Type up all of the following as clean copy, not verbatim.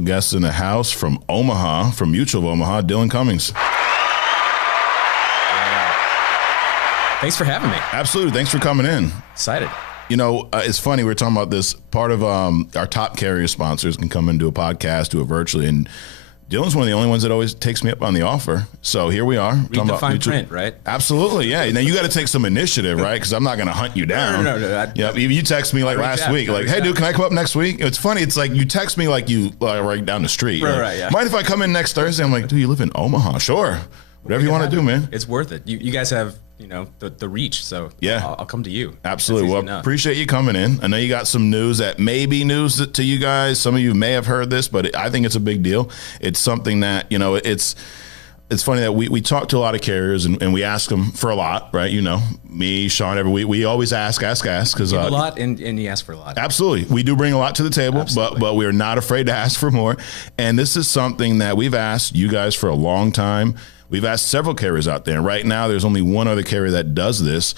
Guest in the house from Omaha, from Mutual of Omaha, Dylan Cummings. Thanks for having me. Absolutely. Thanks for coming in. Excited. You know, it's funny. We were talking about this. Part of our top carrier sponsors can come and do a podcast, do it virtually. And Dylan's one of the only ones that always takes me up on the offer. So here we are. Read the fine print, right? Absolutely, yeah. Now you got to take some initiative, right? Because I'm not going to hunt you down. No. Yeah, you text me like last week, like, "Hey, dude, can I come up next week?" It's funny. It's like you text me like you right down the street. Right, yeah. Mind if I come in next Thursday? I'm like, "Dude, you live in Omaha? Sure, whatever you want to do, man. It's worth it. You guys have the reach, so yeah, I'll come to you. Absolutely. Well, appreciate you coming in. I know you got some news that may be news to you guys. Some of you may have heard this, but I think it's a big deal. It's something that it's funny that we talk to a lot of carriers and we ask them for a lot, right? You know, me, Sean, every week, we always ask because a lot and you ask for a lot. Absolutely. We do bring a lot to the table, but we're not afraid to ask for more. And this is something that we've asked you guys for a long time. We've asked several carriers out there. Right now, there's only one other carrier that does this.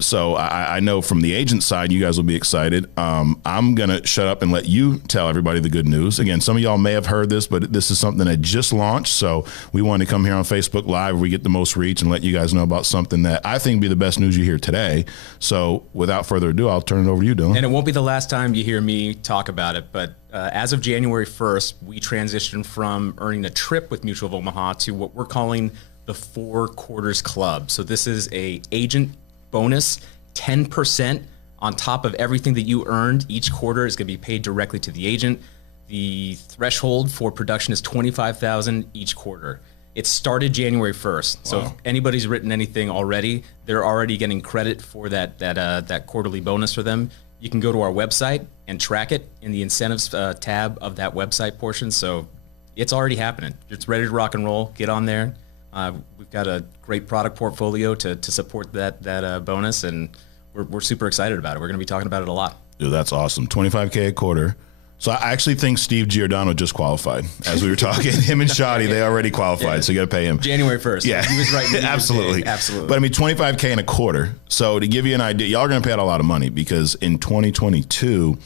So I know from the agent side, you guys will be excited. I'm going to shut up and let you tell everybody the good news. Again, some of y'all may have heard this, but this is something that just launched. So we wanted to come here on Facebook Live where we get the most reach and let you guys know about something that I think will be the best news you hear today. So without further ado, I'll turn it over to you, Dylan. And it won't be the last time you hear me talk about it, but as of January 1st, we transitioned from earning a trip with Mutual of Omaha to what we're calling the 4 Quarters Club. So this is a agent bonus, 10% on top of everything that you earned each quarter is going to be paid directly to the agent. The threshold for production is $25,000 each quarter. It started January 1st. So if anybody's written anything already, they're already getting credit for that quarterly bonus for them. You can go to our website and track it in the incentives tab of that website portion. So it's already happening. It's ready to rock and roll. Get on there. We've got a great product portfolio to support that bonus, and we're super excited about it. We're going to be talking about it a lot. Dude, that's awesome. $25K a quarter. So I actually think Steve Giordano just qualified. As we were talking, him and Shoddy, they already qualified, so you got to pay him. January 1st. Yeah. He was right. Absolutely. But I mean, $25K and a quarter. So to give you an idea, y'all are going to pay out a lot of money because in 2022,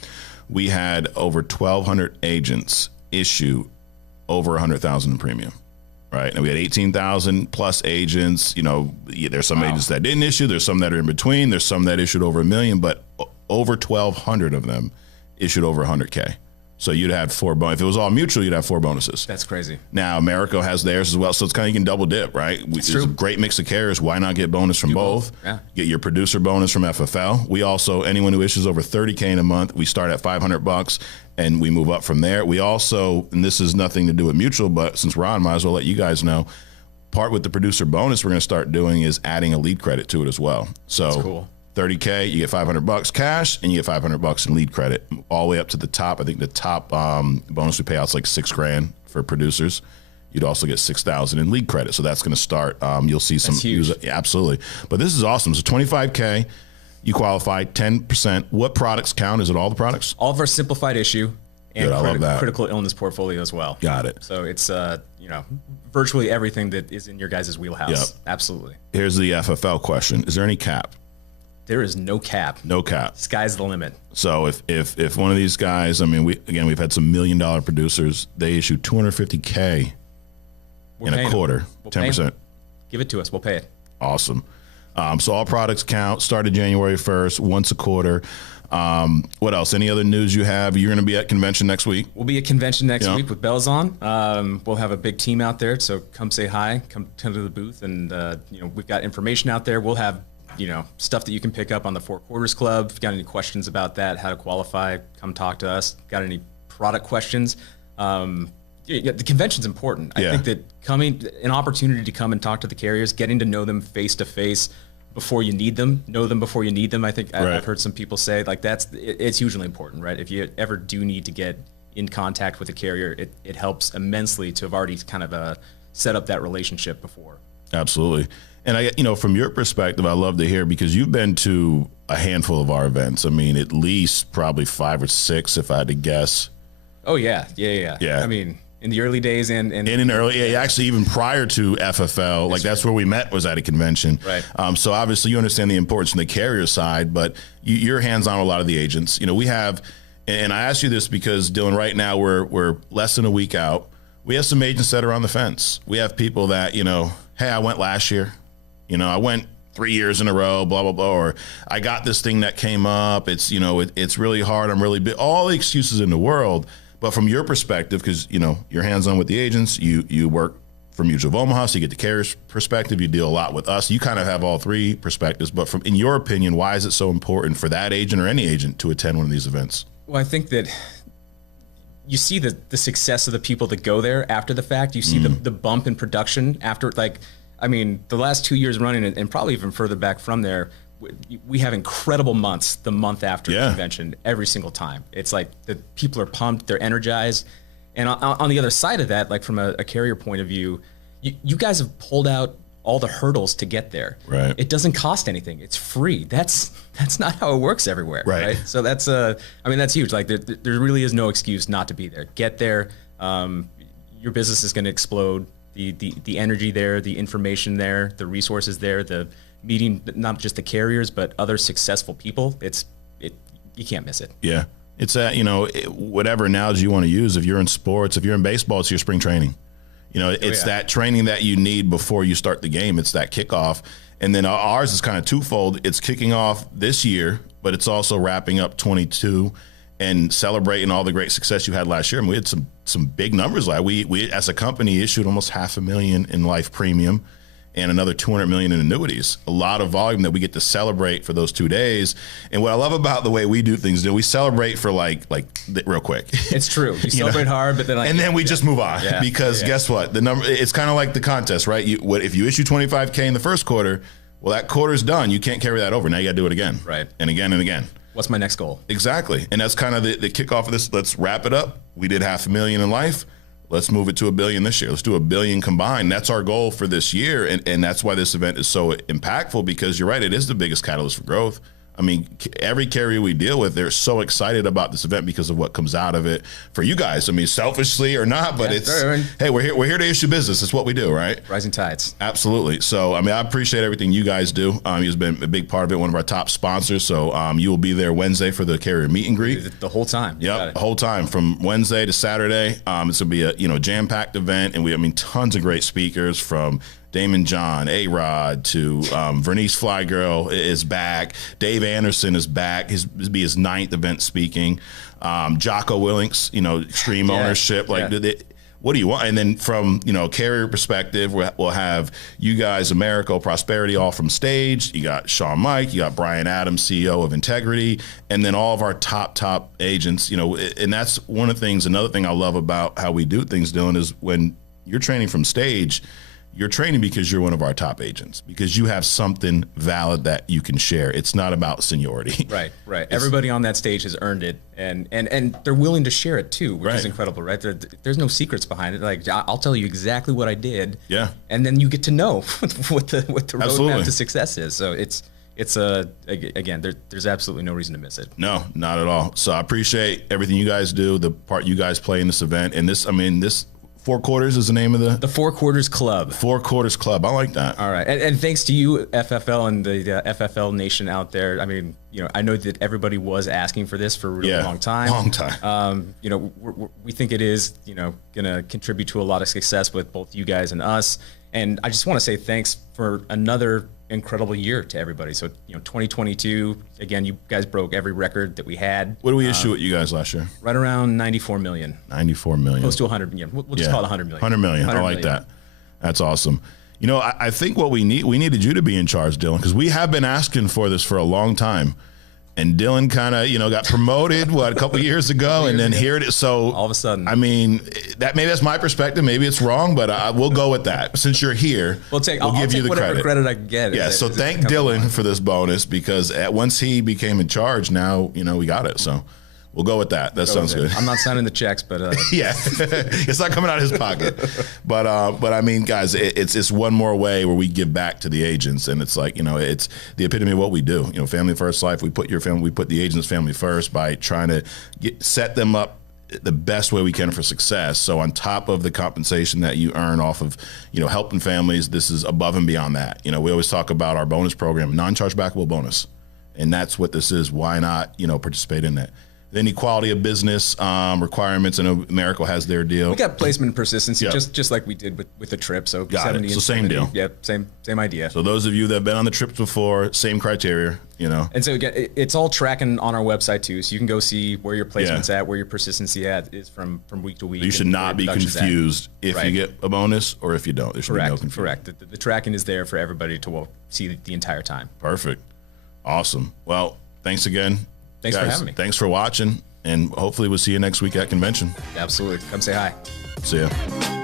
we had over 1,200 agents issue over $100,000 in premium. Right. And we had 18,000 plus agents. You know, there's some agents that didn't issue. There's some that are in between. There's some that issued over $1 million, but over 1,200 of them issued over 100K. So you'd have 4 if it was all mutual, you'd have 4 bonuses. That's crazy. Now Americo has theirs as well, so it's kind of, you can double dip, right? It's a great mix of carriers. Why not get bonus from both? Yeah. Get your producer bonus from FFL. We also, anyone who issues over 30K in a month, we start at $500 and we move up from there. We also, and this is nothing to do with mutual, but since we're on, might as well let you guys know, part with the producer bonus we're going to start doing is adding a lead credit to it as well. So that's cool. 30K, you get $500 cash, and you get $500 in lead credit, all the way up to the top. I think the top bonus we pay out is like $6,000 for producers. You'd also get $6,000 in lead credit, so that's going to start. You'll see some. That's huge. Yeah, absolutely. But this is awesome. So 25K, you qualify 10%. What products count? Is it all the products? All of our simplified issue and critical illness portfolio as well. Got it. So it's virtually everything that is in your guys' wheelhouse. Yep. Absolutely. Here's the FFL question: is there any cap? There is no cap. No cap. Sky's the limit. So if one of these guys, I mean, we've had some $1 million producers. They issue $250K in a quarter, 10%. Give it to us. We'll pay it. Awesome. So all products count. Started January 1st, once a quarter. What else? Any other news you have? You're going to be at convention next week. We'll be at convention next week with bells on. We'll have a big team out there. So come say hi. Come to the booth, and we've got information out there. We'll have stuff that you can pick up on the 4 Quarters Club. If you got any questions about that, how to qualify, come talk to us. Got any product questions? The convention's important. I think that an opportunity to come and talk to the carriers, getting to know them face to face before you need them, know them before you need them. I think I've heard some people say like it's hugely important, right? If you ever do need to get in contact with a carrier, it helps immensely to have already kind of set up that relationship before. Absolutely. And from your perspective, I love to hear, because you've been to a handful of our events. I mean, at least probably 5 or 6, if I had to guess. Oh yeah. I mean, in the early days and actually even prior to FFL, like that's where we met, was at a convention. Right. So obviously you understand the importance from the carrier side, but you're hands-on with a lot of the agents. We have, And I ask you this because, Dylan, right now we're less than a week out. We have some agents that are on the fence. We have people that, hey, I went last year. I went 3 years in a row, blah, blah, blah. Or I got this thing that came up. It's, it's really hard. I'm really big. All the excuses in the world. But from your perspective, because, you're hands-on with the agents, you work for Mutual of Omaha, so you get the carrier's perspective. You deal a lot with us. You kind of have all three perspectives. But in your opinion, why is it so important for that agent or any agent to attend one of these events? Well, I think that you see the success of the people that go there after the fact. You see the bump in production after, the last 2 years running and probably even further back from there, we have incredible months the month after the convention every single time. It's like the people are pumped, they're energized. And on the other side of that, like from a carrier point of view, you guys have pulled out all the hurdles to get there. Right. It doesn't cost anything. It's free. That's not how it works everywhere. Right. So that's huge. Like there really is no excuse not to be there. Get there. Your business is going to explode. The energy there, the information there, the resources there, the meeting not just the carriers but other successful people. You can't miss it. Yeah. It's whatever analogy you want to use. If you're in sports, if you're in baseball, it's your spring training. It's that training that you need before you start the game. It's that kickoff. And then ours is kind of twofold. It's kicking off this year, but it's also wrapping up 22 and celebrating all the great success you had last year. I mean, we had some big numbers. Like we as a company issued almost $500,000 in life premium and another $200 million in annuities. A lot of volume that we get to celebrate for those 2 days. And what I love about the way we do things, we celebrate for like real quick. It's true. We celebrate hard, but then then we just move on because guess what? The number, it's kind of like the contest, right? If you issue 25K in the first quarter, well, that quarter's done. You can't carry that over. Now you got to do it again. Right. And again and again. What's my next goal? Exactly. And that's kind of the kickoff of this. Let's wrap it up. We did $500,000 in life. Let's move it to $1 billion this year. Let's do $1 billion combined. That's our goal for this year. And that's why this event is so impactful, because you're right, it is the biggest catalyst for growth. I mean, every carrier we deal with, they're so excited about this event because of what comes out of it for you guys. I mean, selfishly or not, but hey, we're here to issue business. It's what we do, right? Rising tides. Absolutely. So, I mean, I appreciate everything you guys do. He's been a big part of it, one of our top sponsors. So you will be there Wednesday for the carrier meet and greet. The whole time. Yep, the whole time from Wednesday to Saturday. It's going to be a jam-packed event, and tons of great speakers from Damon John, A-Rod to Vernice Flygirl is back. Dave Anderson is back. This will be his 9th event speaking. Jocko Willings, extreme ownership. What do you want? And then from, carrier perspective, we'll have you guys, Americo Prosperity, all from stage. You got Sean Mike, you got Brian Adams, CEO of Integrity, and then all of our top agents, and that's one of the things. Another thing I love about how we do things, Dylan, is when you're training from stage, you're training because you're one of our top agents, because you have something valid that you can share. It's not about seniority. Right. Everybody on that stage has earned it, and they're willing to share it too, which is incredible, right? There's no secrets behind it. Like, I'll tell you exactly what I did. Yeah. And then you get to know what the roadmap to success is. So again, there's absolutely no reason to miss it. No, not at all. So I appreciate everything you guys do, the part you guys play in this event, and this 4 Quarters is the name of the 4 Quarters Club. 4 Quarters Club. I like that. All right. And thanks to you, FFL, and the FFL Nation out there. I mean, I know that everybody was asking for this for a really long time. Long time. We think it is, going to contribute to a lot of success with both you guys and us. And I just want to say thanks for another incredible year to everybody. So, 2022, again, you guys broke every record that we had. What did we issue with you guys last year? Right around 94 million. 94 million. Close to 100 million. We'll just call it 100 million. 100 million. I like that. That's awesome. I think what we needed you to be in charge, Dylan, because we have been asking for this for a long time. And Dylan kind of, got promoted, a couple of years ago, and then here it is. So all of a sudden, I mean, maybe that's my perspective. Maybe it's wrong, but we'll go with that. Since you're here, I'll give you the credit I can get. Yeah. So thank Dylan for this bonus, because once he became in charge, now we got it. So we'll go with that. That sounds good. I'm not signing the checks, but yeah, it's not coming out of his pocket. But I mean, guys, it's one more way where we give back to the agents, and it's like, it's the epitome of what we do. Family first life. We put the agent's family first by trying to set them up the best way we can for success. So on top of the compensation that you earn off of, helping families, this is above and beyond that. We always talk about our bonus program, non-chargebackable bonus, and that's what this is. Why not, participate in that? any quality of business requirements. I know Americal has their deal. We got placement and persistency, just like we did with the trip. So Got 70 it. So and same 70. deal. Yep, same idea. So those of you that have been on the trips before, same criteria, And so again, it's all tracking on our website too, so you can go see where your placement's at, where your persistency is from week to week. You should not be confused if you get a bonus or if you don't. There should be no confusion. Correct. The tracking is there for everybody to see the entire time. Perfect. Awesome. Well, thanks again. Thanks for having me. Thanks for watching, and hopefully we'll see you next week at convention. Absolutely. Come say hi. See ya.